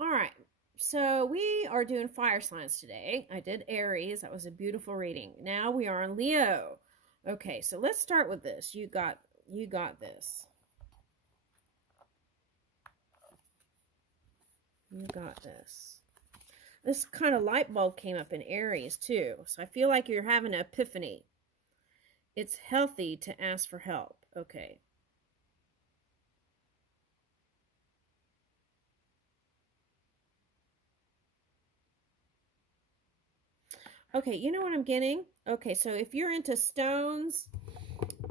All right, so we are doing fire signs today. I did Aries. That was a beautiful reading. Now we are on Leo. Okay, so let's start with this. You got this. You got this. This kind of light bulb came up in Aries too. So I feel like you're having an epiphany. It's healthy to ask for help. Okay. Okay, you know what I'm getting? Okay, so if you're into stones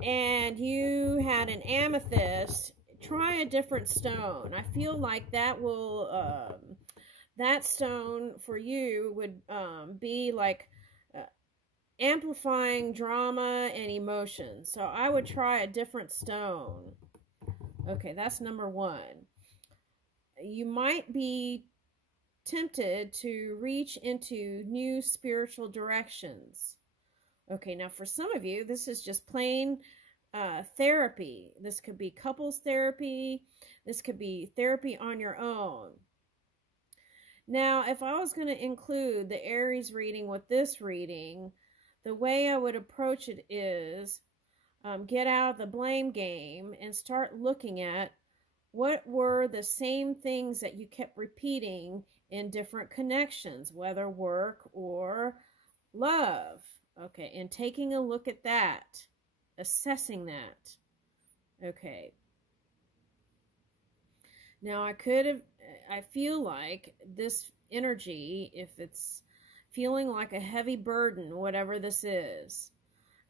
and you had an amethyst, try a different stone. I feel like that will, that stone for you would be like amplifying drama and emotion. So I would try a different stone. Okay, that's number one. You might be tempted to reach into new spiritual directions. Okay, now for some of you, this is just plain therapy. This could be couples therapy. This could be therapy on your own. Now, if I was going to include the Aries reading with this reading, the way I would approach it is get out of the blame game and start looking at what were the same things that you kept repeating in different connections, whether work or love. Okay, and taking a look at that, assessing that. Okay. Now, I feel like this energy, if it's feeling like a heavy burden, whatever this is,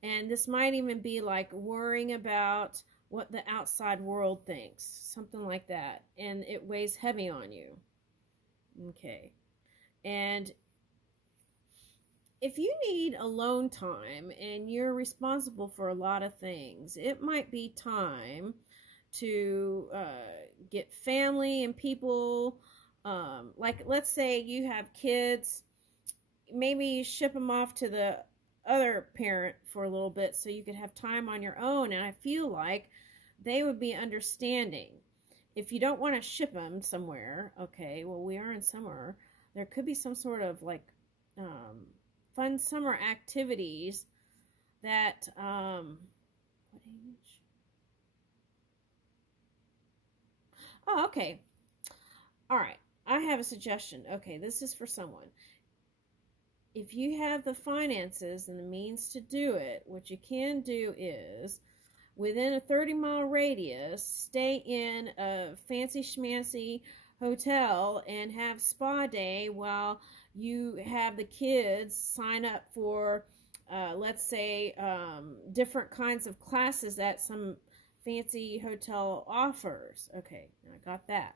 and this might even be like worrying about what the outside world thinks, something like that, and it weighs heavy on you. Okay. And if you need alone time and you're responsible for a lot of things, it might be time to get family and people, like let's say you have kids, maybe you ship them off to the other parent for a little bit so you could have time on your own, and I feel like they would be understanding. If you don't want to ship them somewhere, okay, well, we are in summer, there could be some sort of like fun summer activities that, what age? Oh, okay. All right. I have a suggestion. Okay, this is for someone. If you have the finances and the means to do it, what you can do is, within a 30-mile radius, stay in a fancy schmancy hotel and have spa day while you have the kids sign up for, let's say, different kinds of classes that some fancy hotel offers. Okay, I got that.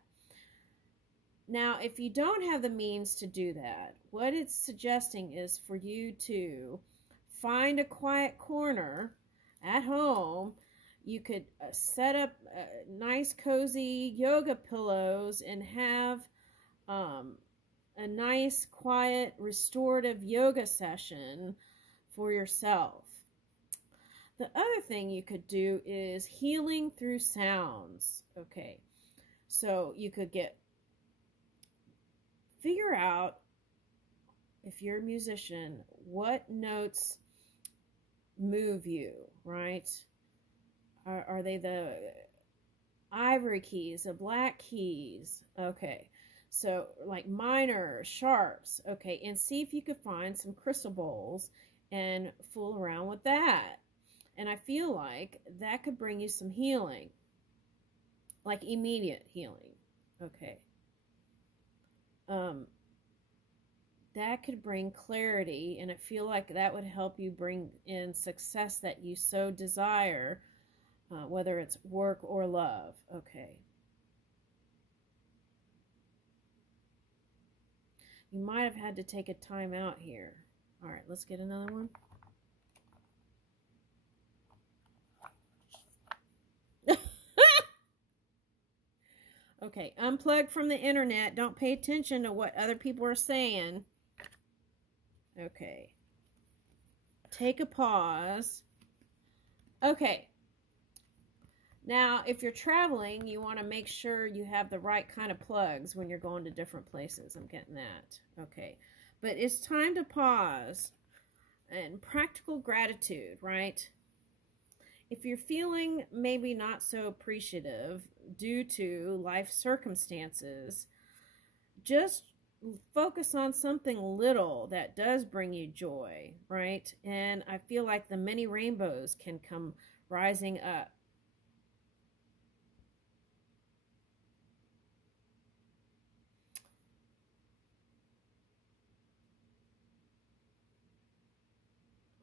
Now, if you don't have the means to do that, what it's suggesting is for you to find a quiet corner at home. You could set up nice, cozy yoga pillows and have a nice, quiet, restorative yoga session for yourself. The other thing you could do is healing through sounds. Okay, so you could figure out, if you're a musician, what notes move you, right? Are they the ivory keys, the black keys? Okay, so like minor, sharps. Okay, and see if you could find some crystal bowls and fool around with that. And I feel like that could bring you some healing, like immediate healing. Okay. That could bring clarity, and I feel like that would help you bring in success that you so desire, whether it's work or love. Okay. You might have had to take a time out here. All right, let's get another one. Okay, unplug from the internet. Don't pay attention to what other people are saying. Okay. Take a pause. Okay. Now, if you're traveling, you want to make sure you have the right kind of plugs when you're going to different places. I'm getting that. Okay. But it's time to pause and practical gratitude, right? If you're feeling maybe not so appreciative due to life circumstances, just focus on something little that does bring you joy, right? And I feel like the many rainbows can come rising up.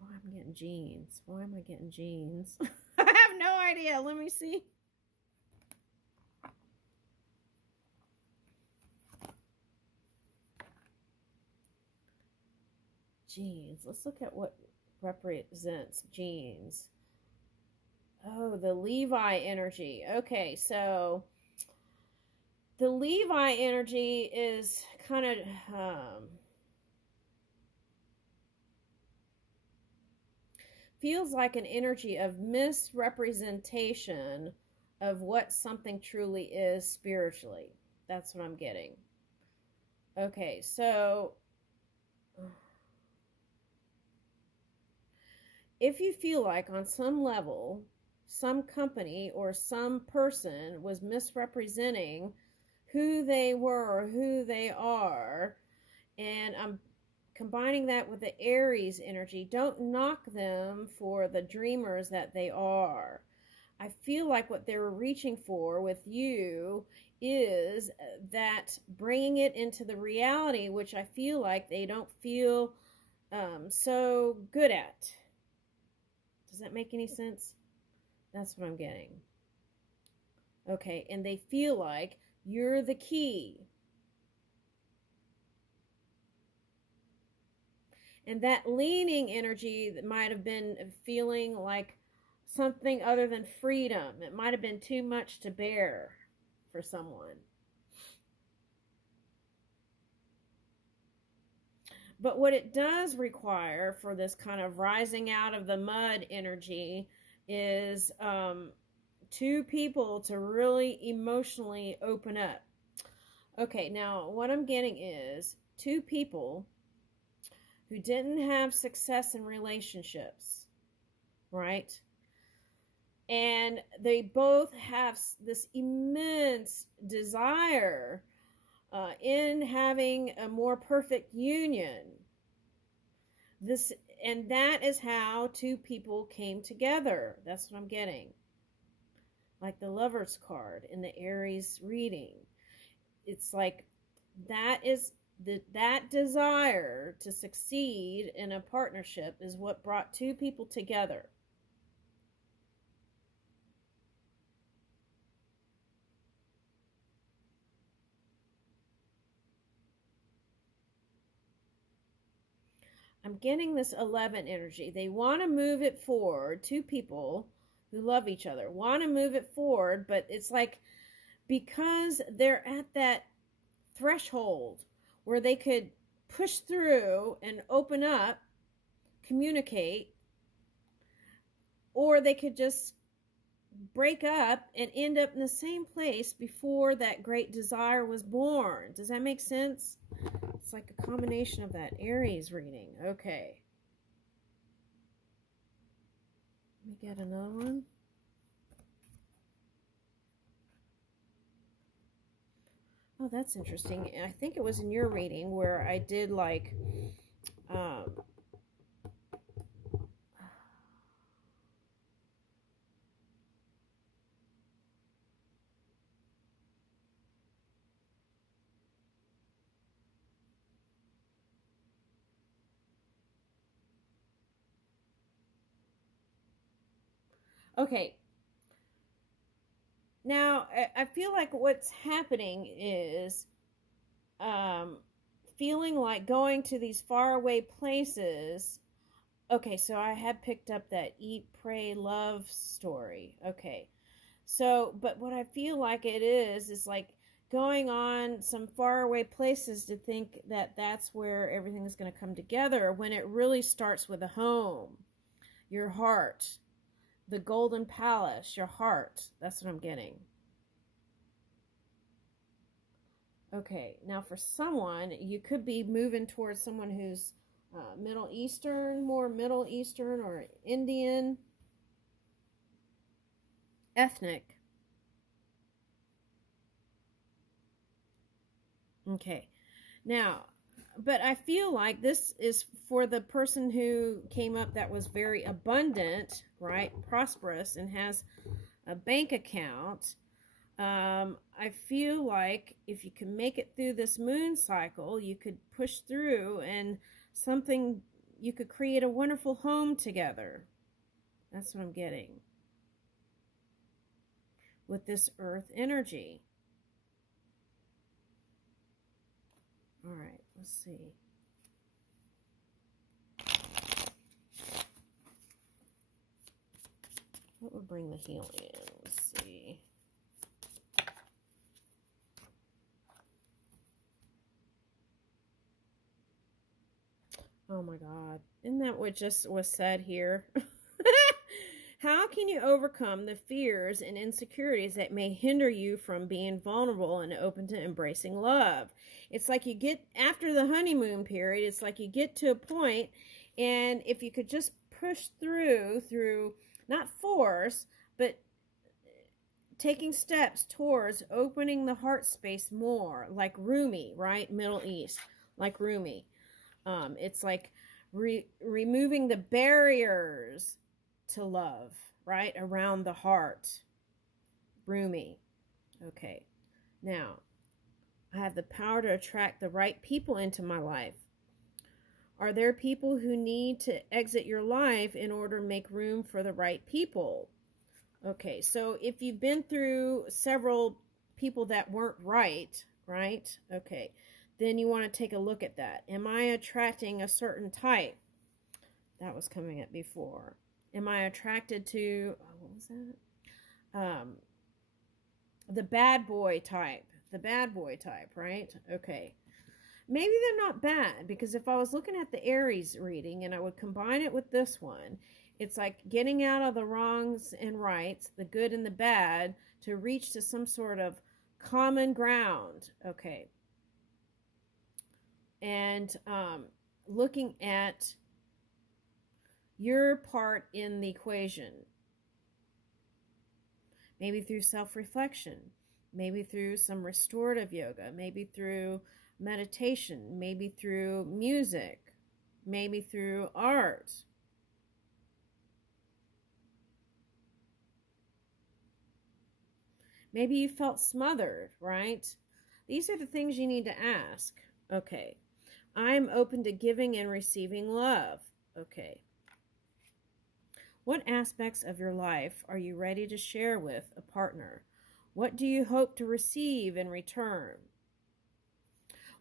Oh, I'm getting jeans. Why am I getting jeans? I have no idea. Let me see. Jeans. Let's look at what represents jeans. Oh, the Levi energy. Okay, so the Levi energy is kind of feels like an energy of misrepresentation of what something truly is spiritually. That's what I'm getting. Okay, so if you feel like on some level, some company or some person was misrepresenting who they were or who they are, and I'm combining that with the Aries energy, don't knock them for the dreamers that they are. I feel like what they were reaching for with you is that bringing it into the reality, which I feel like they don't feel so good at. Does that make any sense? That's what I'm getting. Okay, and they feel like you're the key. And that leaning energy that might have been feeling like something other than freedom. It might have been too much to bear for someone. But what it does require for this kind of rising out of the mud energy is two people to really emotionally open up. Okay, now what I'm getting is two people who didn't have success in relationships, right? And they both have this immense desire in having a more perfect union. And that is how two people came together. That's what I'm getting. Like the Lover's card in the Aries reading. It's like that desire to succeed in a partnership is what brought two people together. I'm getting this 11 energy. They want to move it forward. Two people who love each other want to move it forward, but it's like because they're at that threshold where they could push through and open up, communicate, or they could just break up and end up in the same place before that great desire was born. Does that make sense? It's like a combination of that Aries reading. Okay. Let me get another one. Oh, that's interesting. I think it was in your reading where I did like okay. Now, I feel like what's happening is feeling like going to these faraway places. Okay, so I had picked up that Eat, Pray, Love story. Okay. So, but what I feel like it is like going on some faraway places to think that that's where everything is going to come together when it really starts with a home, your heart, the golden palace, your heart. That's what I'm getting. Okay, now for someone, you could be moving towards someone who's Middle Eastern, more Middle Eastern or Indian, ethnic. Okay, now, but I feel like this is for the person who came up that was very abundant, right, prosperous, and has a bank account. I feel like if you can make it through this moon cycle, you could push through and you could create a wonderful home together. That's what I'm getting with this earth energy. All right, let's see. What would bring the healing in? Let's see. Oh my God. Isn't that what just was said here? How can you overcome the fears and insecurities that may hinder you from being vulnerable and open to embracing love? It's like you get, after the honeymoon period, it's like you get to a point, and if you could just push through, not force, but taking steps towards opening the heart space more, like Rumi, right? Middle East, like Rumi. It's like removing the barriers to love, right? Around the heart. Rumi. Okay. Now, I have the power to attract the right people into my life. Are there people who need to exit your life in order to make room for the right people? Okay, so if you've been through several people that weren't right? Okay, then you want to take a look at that. Am I attracting a certain type? That was coming up before. Am I attracted to, what was that? The bad boy type. The bad boy type, right? Okay. Maybe they're not bad, because if I was looking at the Aries reading and I would combine it with this one, it's like getting out of the wrongs and rights, the good and the bad, to reach to some sort of common ground. Okay. And looking at your part in the equation. Maybe through self-reflection. Maybe through some restorative yoga. Maybe through meditation. Maybe through music. Maybe through art. Maybe you felt smothered, right? These are the things you need to ask. Okay. I'm open to giving and receiving love. Okay. What aspects of your life are you ready to share with a partner? What do you hope to receive in return?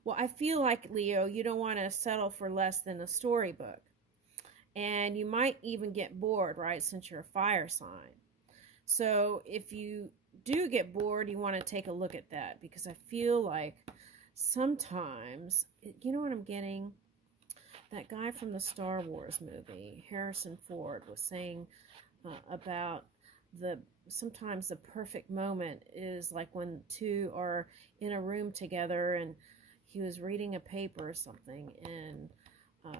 Well, I feel like, Leo, you don't want to settle for less than a storybook. And you might even get bored, right, since you're a fire sign. So if you do get bored, you want to take a look at that, because I feel like sometimes, you know what I'm getting? That guy from the Star Wars movie, Harrison Ford, was saying about sometimes the perfect moment is like when two are in a room together, and he was reading a paper or something, and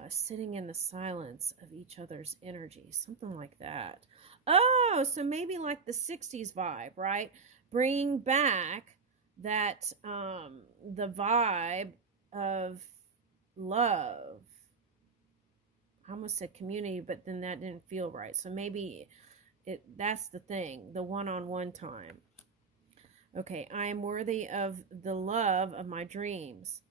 sitting in the silence of each other's energy, something like that. Oh, so maybe like the 60s vibe, right? Bringing back that, the vibe of love. I almost said community, but then that didn't feel right. So maybe that's the thing, the one-on-one time. Okay, I am worthy of the love of my dreams.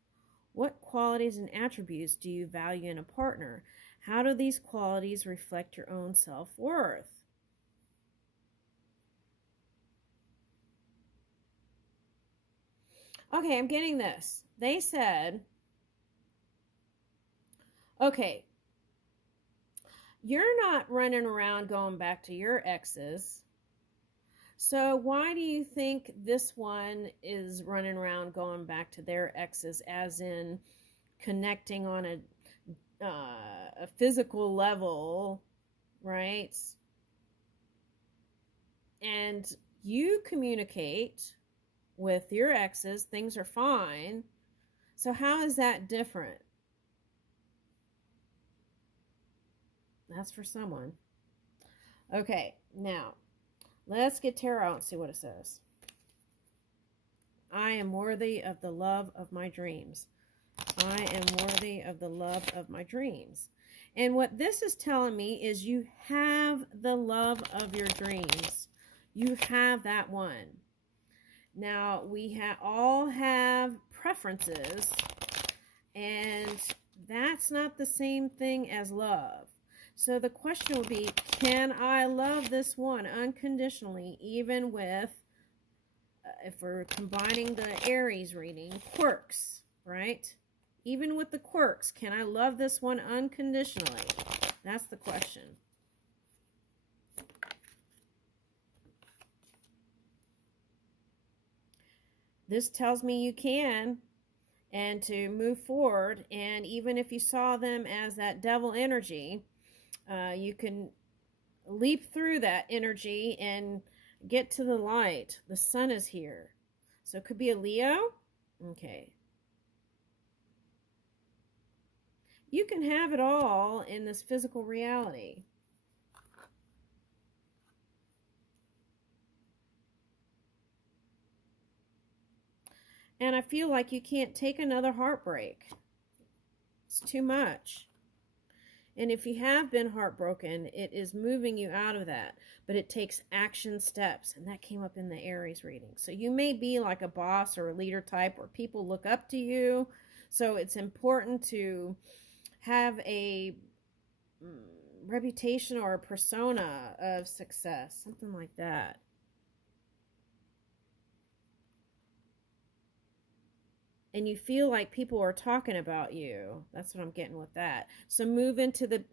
What qualities and attributes do you value in a partner? How do these qualities reflect your own self-worth? Okay, I'm getting this. They said, okay, you're not running around going back to your exes. So why do you think this one is running around going back to their exes, as in connecting on a physical level, right? and you communicate with your exes, things are fine. So how is that different? That's for someone. Okay, now let's get tarot out and see what it says. I am worthy of the love of my dreams. I am worthy of the love of my dreams. And what this is telling me is you have the love of your dreams. You have that one. Now, we all have preferences, and that's not the same thing as love. So the question would be, can I love this one unconditionally, even with, if we're combining the Aries reading, quirks, right? Even with the quirks, can I love this one unconditionally? That's the question. This tells me you can, and to move forward. And even if you saw them as that devil energy, you can leap through that energy and get to the light. The sun is here. So it could be a Leo. Okay. You can have it all in this physical reality. And I feel like you can't take another heartbreak. It's too much. And if you have been heartbroken, it is moving you out of that. But it takes action steps. And that came up in the Aries reading. So you may be like a boss or a leader type where people look up to you. So it's important to have a reputation or a persona of success. Something like that. And you feel like people are talking about you. That's what I'm getting with that. So move into the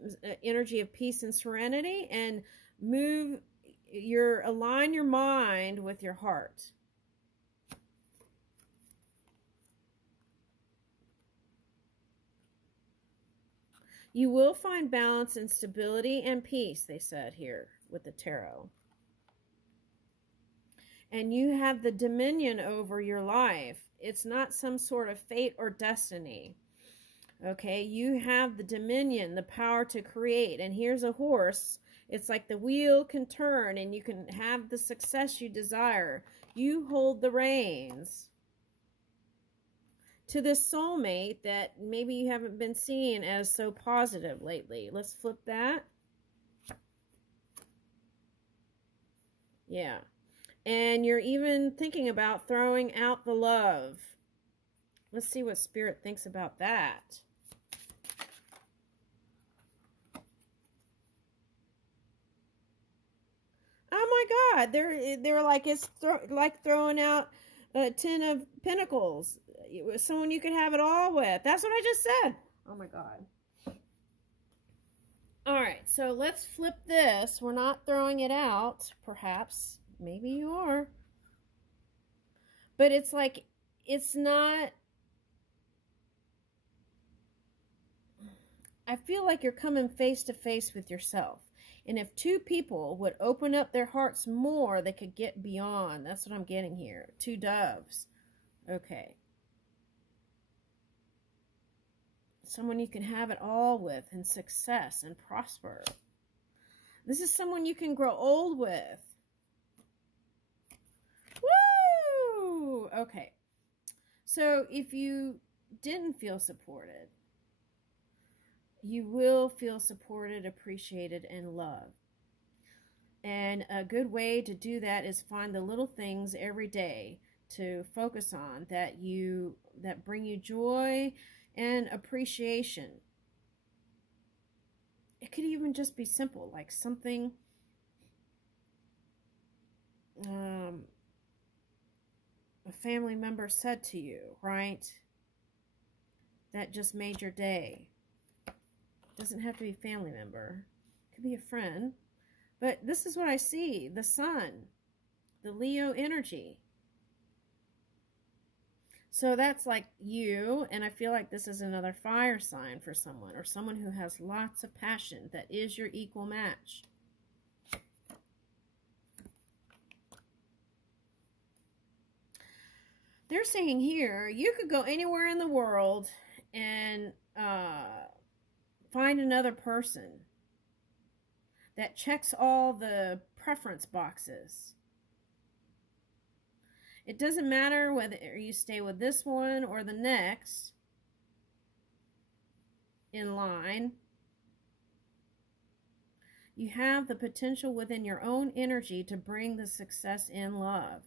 energy of peace and serenity, and align your mind with your heart. You will find balance and stability and peace, they said here with the tarot. And you have the dominion over your life. It's not some sort of fate or destiny. Okay, you have the dominion, the power to create. And here's a horse. It's like the wheel can turn and you can have the success you desire. You hold the reins. To this soulmate that maybe you haven't been seeing as so positive lately. Let's flip that. Yeah. And you're even thinking about throwing out the love. Let's see what Spirit thinks about that. Oh my God, they're like, it's like throwing out a 10 of Pentacles. Someone you could have it all with. That's what I just said. Oh my God. All right, so let's flip this. We're not throwing it out, perhaps. Maybe you are. But it's like, it's not... I feel like you're coming face to face with yourself. And if two people would open up their hearts more, they could get beyond. That's what I'm getting here. Two doves. Okay. Someone you can have it all with, and success and prosper. This is someone you can grow old with. Woo! Okay. So if you didn't feel supported, you will feel supported, appreciated, and loved. And a good way to do that is find the little things every day to focus on that bring you joy and appreciation. It could even just be simple, like something a family member said to you, right? That just made your day. Doesn't have to be a family member. It could be a friend. But this is what I see. The sun. The Leo energy. So that's like you. And I feel like this is another fire sign for someone. Or someone who has lots of passion. That is your equal match. They're saying here, you could go anywhere in the world and find another person that checks all the preference boxes. It doesn't matter whether you stay with this one or the next in line. You have the potential within your own energy to bring the success in love.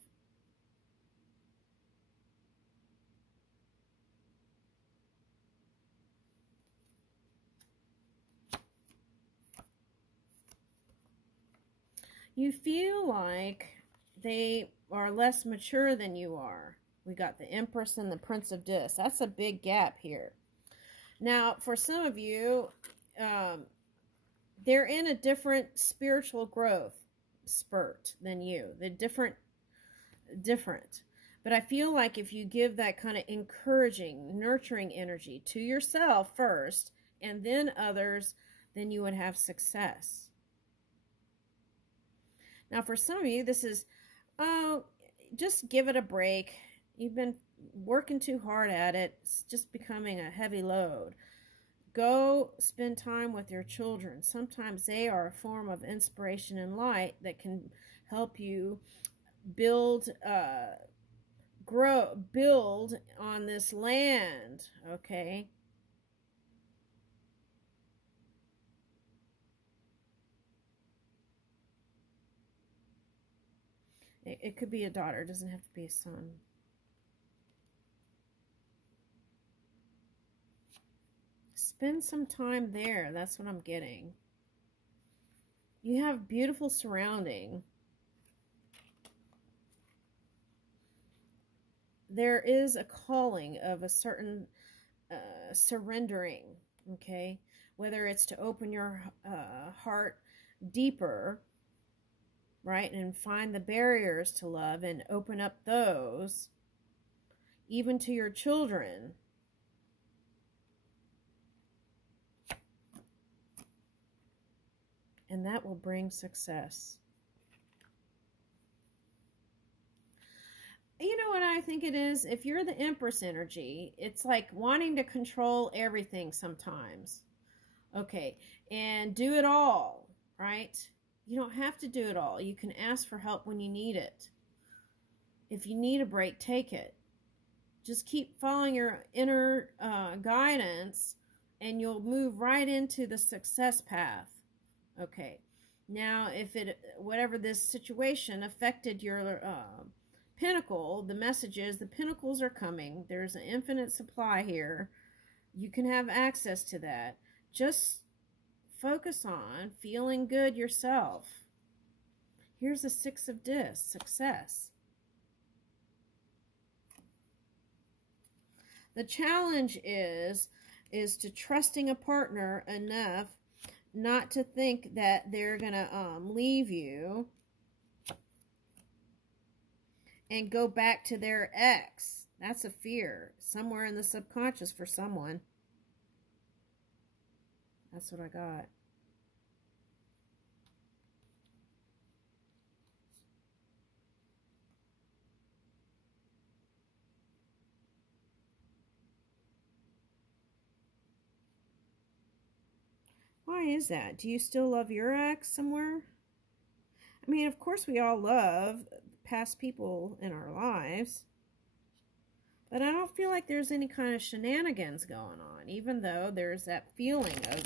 You feel like they are less mature than you are. We got the Empress and the Prince of Discs. That's a big gap here. Now, for some of you, they're in a different spiritual growth spurt than you. They're different. But I feel like if you give that kind of encouraging, nurturing energy to yourself first and then others, then you would have success. Now, for some of you, this is, just give it a break. You've been working too hard at it. It's just becoming a heavy load. Go spend time with your children. Sometimes they are a form of inspiration and light that can help you build, build on this land, okay? It could be a daughter. It doesn't have to be a son. Spend some time there. That's what I'm getting. You have beautiful surrounding. There is a calling of a certain surrendering, okay? Whether it's to open your heart deeper, right, and find the barriers to love and open up those, even to your children. And that will bring success. You know what I think it is? If you're the Empress energy, it's like wanting to control everything sometimes. Okay, and do it all, right? You don't have to do it all. You can ask for help when you need it. If you need a break, take it. Just keep following your inner guidance, and you'll move right into the success path. Okay. Now, if whatever this situation affected your pinnacle, the message is the pinnacles are coming. There's an infinite supply here. You can have access to that. Just focus on feeling good yourself. Here's a 6 of Discs, success. The challenge is to trusting a partner enough not to think that they're going to leave you and go back to their ex. That's a fear somewhere in the subconscious for someone. That's what I got. Why is that? Do you still love your ex somewhere? I mean, of course we all love past people in our lives. But I don't feel like there's any kind of shenanigans going on, even though there's that feeling of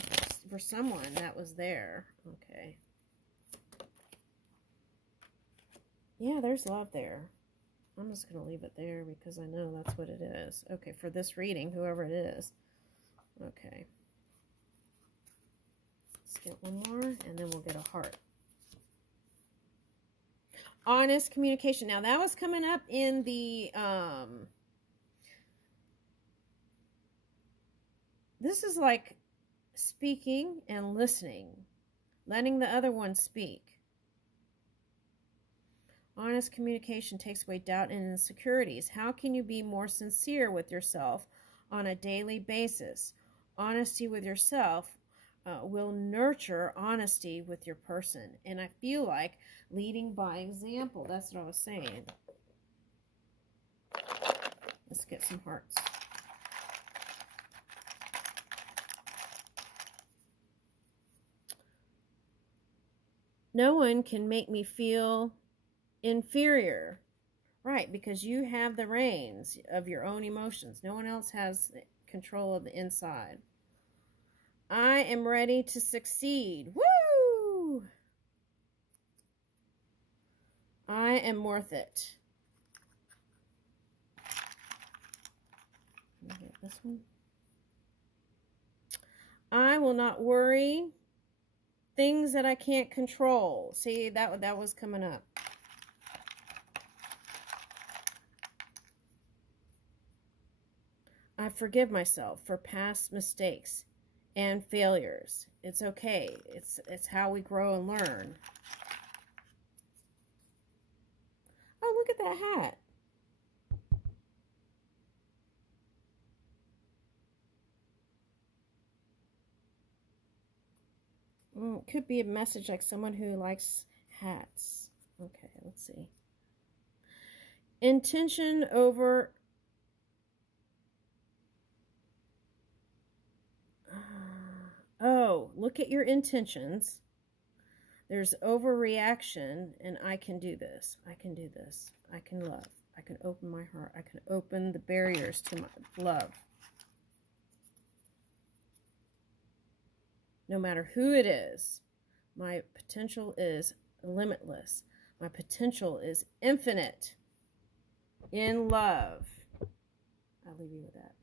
for someone that was there. Okay. Yeah, there's love there. I'm just going to leave it there because I know that's what it is. Okay, for this reading, whoever it is. Okay. Let's get one more, and then we'll get a heart. Honest communication. Now, that was coming up in the... This is like speaking and listening, letting the other one speak. Honest communication takes away doubt and insecurities. How can you be more sincere with yourself on a daily basis? Honesty with yourself will nurture honesty with your person. And I feel like leading by example. That's what I was saying. Let's get some hearts. No one can make me feel inferior. Right, because you have the reins of your own emotions. No one else has control of the inside. I am ready to succeed. Woo! I am worth it. Let me get this one. I will not worry. Things that I can't control. See, that was coming up. I forgive myself for past mistakes and failures. It's okay. It's how we grow and learn. Oh, look at that hat. It could be a message like someone who likes hats. Okay, let's see. Intention over... Oh, look at your intentions. There's overreaction, and I can do this. I can do this. I can love. I can open my heart. I can open the barriers to my love. No matter who it is, my potential is limitless. My potential is infinite in love. I'll leave you with that.